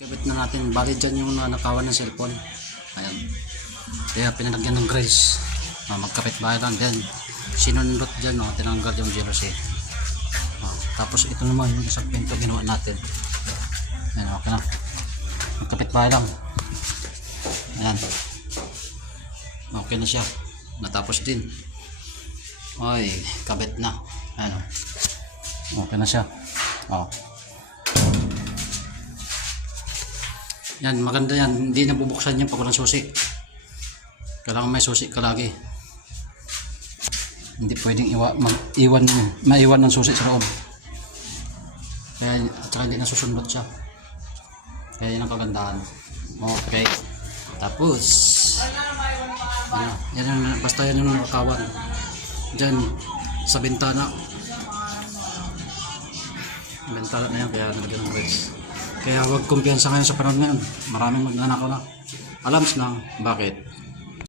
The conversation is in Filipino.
Kabit na natin, bali dyan yung nakawan ng cellphone. Ayan. Kaya pinalagyan ng grills. Magkapit bahay lang din. Sinundot dyan, tinanggal yung jersey. Tapos ito naman yung isang pinto ginawa natin. Ayan, okay na. Magkapit bahay lang. Ayan. Okay na siya. Natapos din. Ay, kabit na. Ayan. Okay na siya. Yan, maganda yan. Hindi na bubuksan yan pag walang susi. Kailangan may susi ka lagi. Hindi pwedeng maiwan ng susi sa loob. Kaya, at saka hindi nasusundot siya. Kaya yan ang kagandahan. Okay. Tapos, yan, basta yan yung nakawan. Diyan, sa bintana. Bintana na yan, kaya nalagyan ng grills. Kaya huwag kumpiyansa ngayon sa panahon ngayon. Maraming magnanakaw na. Alarms lang. Bakit?